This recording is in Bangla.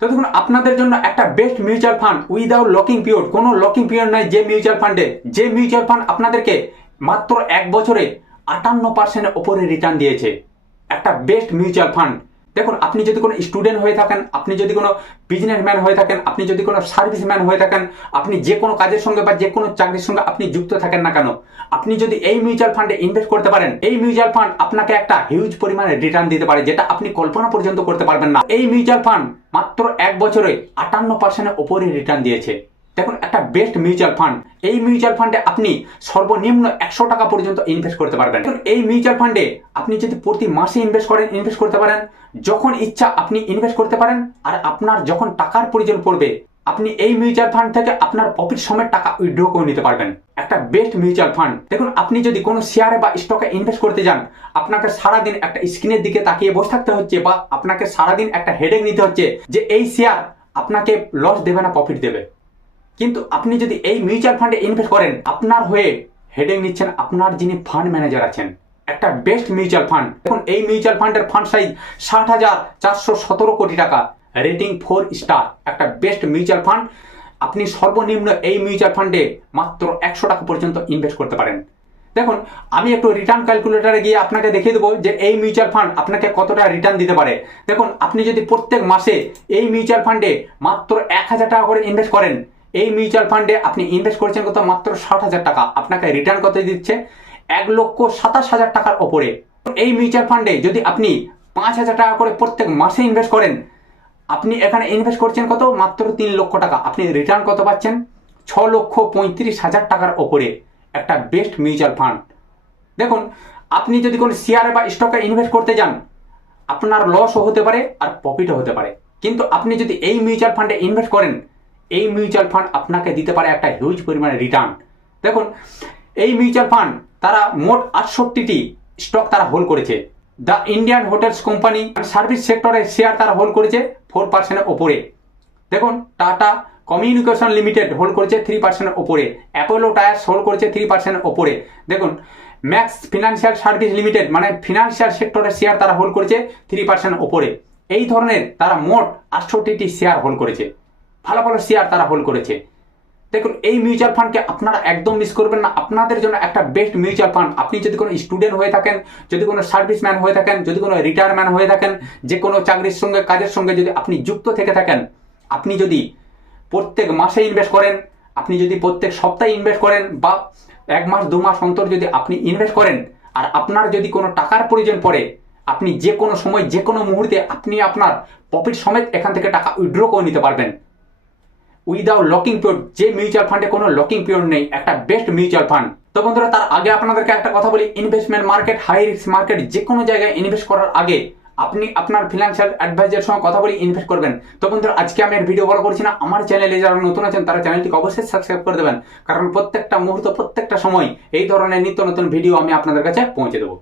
তো দেখুন আপনাদের জন্য একটা best mutual fund without locking period, কোনো লকিং পিরিয়ড নাই যে মিউচুয়াল ফান্ড আপনাদেরকে মাত্র 1 বছরে 58% ওপরে রিটার্ন দিয়েছে। একটা বেস্ট মিউচুয়াল ফান্ড। দেখুন আপনি যদি কোনো স্টুডেন্ট হয়ে থাকেন, আপনি যদি কোনো বিজনেসম্যান হয়ে থাকেন, আপনি যদি কোনো সার্ভিসম্যান হয়ে থাকেন, আপনি যে কোনো কাজের সঙ্গে বা যে কোনো চাকরির সঙ্গে আপনি যুক্ত থাকেন না কেন, আপনি যদি এই মিউচুয়াল ফান্ডে ইনভেস্ট করতে পারেন, এই মিউচুয়াল ফান্ড আপনাকে একটা হিউজ পরিমাণে রিটার্ন দিতে পারে, যেটা আপনি কল্পনা পর্যন্ত করতে পারবেন না। এই মিউচুয়াল ফান্ড মাত্র 1 বছরে 58% ওপরে রিটার্ন দিয়েছে। দেখুন একটা বেস্ট মিউচুয়াল ফান্ড। এই মিউচুয়াল ফান্ডে আপনি সর্বনিম্ন 100 টাকা পর্যন্ত ইনভেস্ট করতে পারবেন। এই মিউচুয়াল ফান্ডে আপনি যদি প্রতি মাসে ইনভেস্ট করতে পারেন, যখন ইচ্ছা আপনি ইনভেস্ট করতে পারেন, আর আপনার যখন টাকার প্রয়োজন পড়বে আপনি এই মিউচুয়াল ফান্ড থেকে আপনার প্রফিট সমেত টাকা উইথড্র করে নিতে পারবেন। একটা বেস্ট মিউচুয়াল ফান্ড। দেখুন আপনি যদি কোনো শেয়ারে বা স্টকে ইনভেস্ট করতে যান, আপনাকে সারাদিন একটা স্ক্রিনের দিকে তাকিয়ে বসে থাকতে হচ্ছে, বা আপনাকে সারাদিন একটা হেডেক নিতে হচ্ছে যে এই শেয়ার আপনাকে লস দেবে না প্রফিট দেবে। কিন্তু আপনি যদি এই মিউচুয়াল ফান্ডে ইনভেস্ট করেন, আপনার হয়ে হেডেক নিচ্ছেন আপনার যিনি ফান্ড ম্যানেজার আছেন। একটা বেস্ট মিউচুয়াল ফান্ড। দেখুন এই মিউচুয়াল ফান্ডের ফান্ড সাইজ 60,417 কোটি টাকা, রেটিং 4 স্টার। একটা বেস্ট মিউচুয়াল ফান্ড। আপনি সর্বনিম্ন এই মিউচুয়াল ফান্ডে মাত্র 100 টাকা পর্যন্ত ইনভেস্ট করতে পারেন। দেখুন আমি একটু রিটার্ন ক্যালকুলেটারে গিয়ে আপনাকে দেখিয়ে দেবো যে এই মিউচুয়াল ফান্ড আপনাকে কতটা রিটার্ন দিতে পারে। দেখুন আপনি যদি প্রত্যেক মাসে এই মিউচুয়াল ফান্ডে মাত্র 1000 টাকা করে ইনভেস্ট করেন, এই মিউচুয়াল ফান্ডে আপনি ইনভেস্ট করছেন কত? মাত্র 60,000 টাকা। আপনাকে রিটার্ন কত দিচ্ছে? 1,27,000 টাকার ওপরে। এই মিউচুয়াল ফান্ডে যদি আপনি 5,000 টাকা করে প্রত্যেক মাসে ইনভেস্ট করেন, আপনি এখানে ইনভেস্ট করছেন কত? মাত্র 3 লক্ষ টাকা। আপনি রিটার্ন কত পাচ্ছেন? 6,35,000 টাকার ওপরে। একটা বেস্ট মিউচুয়াল ফান্ড। দেখুন আপনি যদি কোনো শেয়ারে বা স্টকে ইনভেস্ট করতে যান, আপনার লসও হতে পারে আর প্রফিটও হতে পারে। কিন্তু আপনি যদি এই মিউচুয়াল ফান্ডে ইনভেস্ট করেন, এই মিউচুয়াল ফান্ড আপনাকে দিতে পারে একটা হিউজ পরিমাণে রিটার্ন। দেখুন এই মিউচুয়াল ফান্ড তারা মোট 68টি স্টক তারা হোল্ড করেছে। The Indian hotels company service সেক্টরের শেয়ার তারা হোল্ড করেছে 4%-এর ওপরে। দেখুন টাটা কমিউনিকেশন লিমিটেড হোল্ড করেছে 3%-এর ওপরে। অ্যাপোলো টায়ার্স হোল্ড করেছে 3%-এর ওপরে। দেখুন ম্যাক্স ফিনান্সিয়াল সার্ভিস লিমিটেড মানে ফিনান্সিয়াল সেক্টরের শেয়ার তারা হোল্ড করেছে 3%-এর ওপরে। এই ধরনের তারা মোট 68টি শেয়ার হোল্ড করেছে। ভালো ভালো শেয়ার তারা হোল্ড করেছে। দেখুন এই মিউচুয়াল ফান্ডকে আপনারা একদম মিস করবেন না। আপনাদের জন্য একটা বেস্ট মিউচুয়াল ফান্ড। আপনি যদি কোনো স্টুডেন্ট হয়ে থাকেন, যদি কোনো সার্ভিসম্যান হয়ে থাকেন, যদি কোনো রিটায়ারম্যান হয়ে থাকেন, যে কোনো চাকরির সঙ্গে কাজের সঙ্গে যদি আপনি যুক্ত থেকে থাকেন, আপনি যদি প্রত্যেক মাসে ইনভেস্ট করেন, আপনি যদি প্রত্যেক সপ্তাহে ইনভেস্ট করেন, বা 1 মাস 2 মাস অন্তর যদি আপনি ইনভেস্ট করেন, আর আপনার যদি কোনো টাকার প্রয়োজন পড়ে, আপনি যে কোনো সময় যে কোনো মুহূর্তে আপনি আপনার প্রফিট সমেত এখান থেকে টাকা উইথড্র করে নিতে পারবেন উইদাউট লকিং পিরিয়ড। যে মিউচুয়াল ফান্ডে কোনো লকিং পিরিয়ড নেই, একটা বেস্ট মিউচুয়াল ফান্ড। তো বন্ধুরা তার আগে আপনাদেরকে একটা কথা বলি, investment market, high risk market, যে কোনো জায়গায় ইনভেস্ট করার আগে আপনি আপনার ফিনান্সিয়াল অ্যাডভাইজারের সঙ্গে কথা বলে ইনভেস্ট করবেন। তো বন্ধুরা আজকে আমি আর ভিডিও বড় করছি না। আমার চ্যানেলে যারা নতুন আছেন তারা চ্যানেলটিকে অবশ্যই সাবস্ক্রাইব করে দেবেন, কারণ প্রত্যেকটা মুহূর্ত প্রত্যেকটা সময় এই ধরনের নিত্য নতুন ভিডিও আমি আপনাদের কাছে পৌঁছে দেবো।